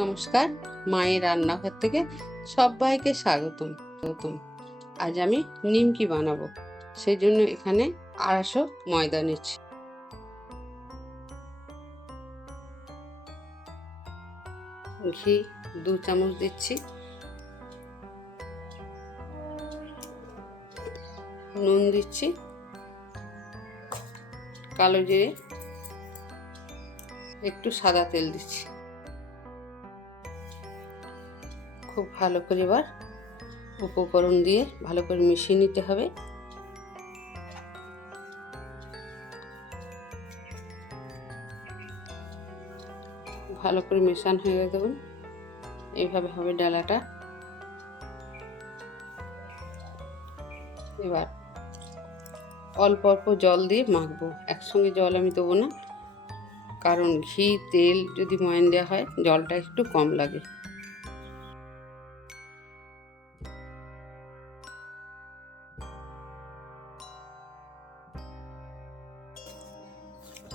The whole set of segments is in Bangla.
নমস্কার, মায়ের রান্নাঘর থেকে সবাইকে স্বাগতম। আজ আমি নিমকি বানাবো, সেই জন্য এখানে 250 ময়দা নিচ্ছি। ঘি 2 চামচ দিচ্ছি, নুন দিচ্ছি, কালো জিরে, একটু সাদা তেল দিচ্ছি। খুব ভালো করে এবার উপকরণ দিয়ে ভালো করে মিশিয়ে নিতে হবে। ভালো করে মেশানো হয়ে গেছে, দেখুন এইভাবে হবে ডালাটা। এবার অল্প অল্প জল দিয়ে মাখবো, একসঙ্গে জল আমি দেবো না, কারণ ঘি তেল যদি ময়ান দেওয়া হয় জলটা একটু কম লাগে।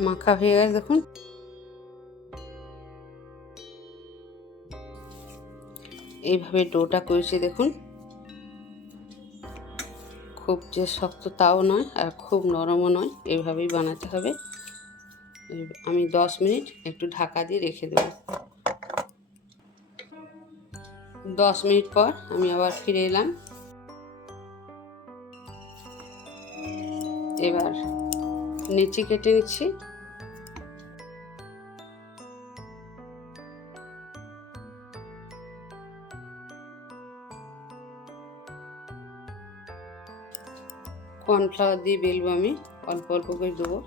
মাখা হয়ে গেছে, দেখুন এইভাবে ডোটা করেছি। দেখুন খুব যে শক্ত তাও নয় আর খুব নরমও নয়, এইভাবেই বানাতে হবে। আমি 10 মিনিট একটু ঢাকা দিয়ে রেখে দেব। 10 মিনিট পর আমি আবার ফিরে এলাম। এবার নিচে কেটে নিচ্ছি। কর্নফ্লাওয়ার দিয়ে বেলবো, আমি অল্প অল্প করে দেবো।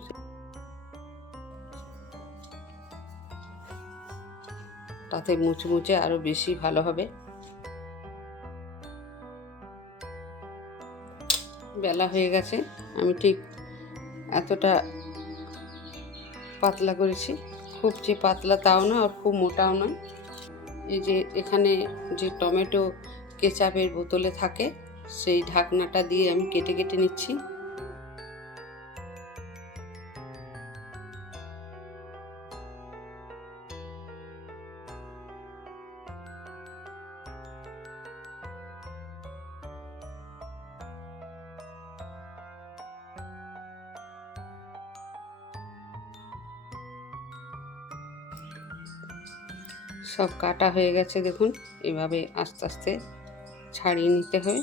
তাতে মুচমুচে আরো বেশি ভালো হবে। বেলা হয়ে গেছে, আমি ঠিক এতটা পাতলা করেছি, খুব যে পাতলা তাও না আর খুব মোটাও নয়। এই যে এখানে যে টমেটো কেচাপের বোতলে থাকে, সেই ঢাকনাটা দিয়ে আমি কেটে কেটে নিচ্ছি। সব কাটা হয়ে গেছে, দেখুন এভাবে আস্তে আস্তে ছাড়িয়ে নিতে হবে।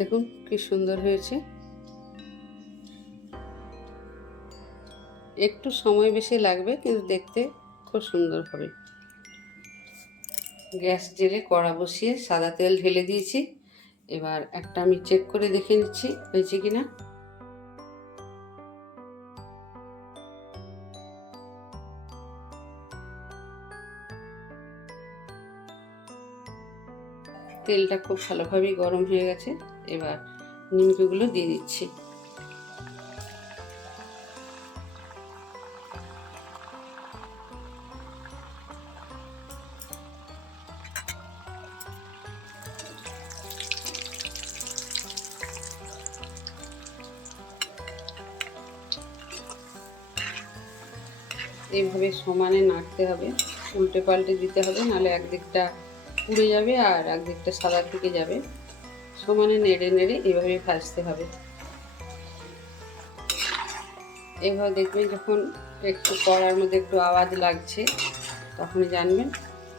দেখুন কি সুন্দর হয়েছে। একটু সময় বেশি লাগবে, কিন্তু দেখতে খুব সুন্দর হবে। গ্যাস জেলে কড়া বসিয়ে সাদা তেল ঢেলে দিয়েছি। এবার একটা আমি চেক করে দেখে নিচ্ছি হয়েছে কিনা। তেলটা খুব ভালোভাবেই গরম হয়ে গেছে। এবার নিমকিগুলো দিয়ে দিচ্ছি। এইভাবে সমানে নাড়তে হবে, উল্টে পাল্টে দিতে হবে, নাহলে একদিকটা পুড়ে যাবে আর একদিকটা সাদার দিকে যাবে। সমানে নেড়ে নেড়ে এভাবে ভাজতে হবে। এভাবে দেখবেন যখন একটু কড়ার মধ্যে একটু আওয়াজ লাগছে, তখনই জানবেন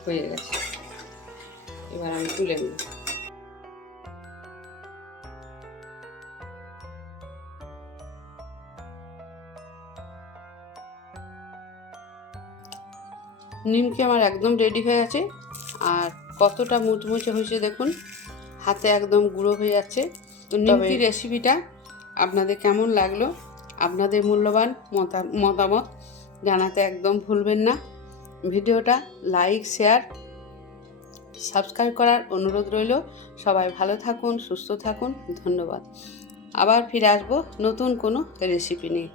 হয়ে গেছে। এবার আমি তুলে নেব। নিমকি আমার একদম রেডি হয়ে গেছে। আর কতটা মুচমুচে হয়েছে দেখুন, হাতে একদম গুঁড়ো হয়ে যাচ্ছে। তো নিমকি রেসিপিটা আপনাদের কেমন লাগলো, আপনাদের মূল্যবান মতামত জানাতে একদম ভুলবেন না। ভিডিওটা লাইক, শেয়ার, সাবস্ক্রাইব করার অনুরোধ রইল। সবাই ভালো থাকুন, সুস্থ থাকুন। ধন্যবাদ। আবার ফিরে আসবো নতুন কোনো রেসিপি নিয়ে।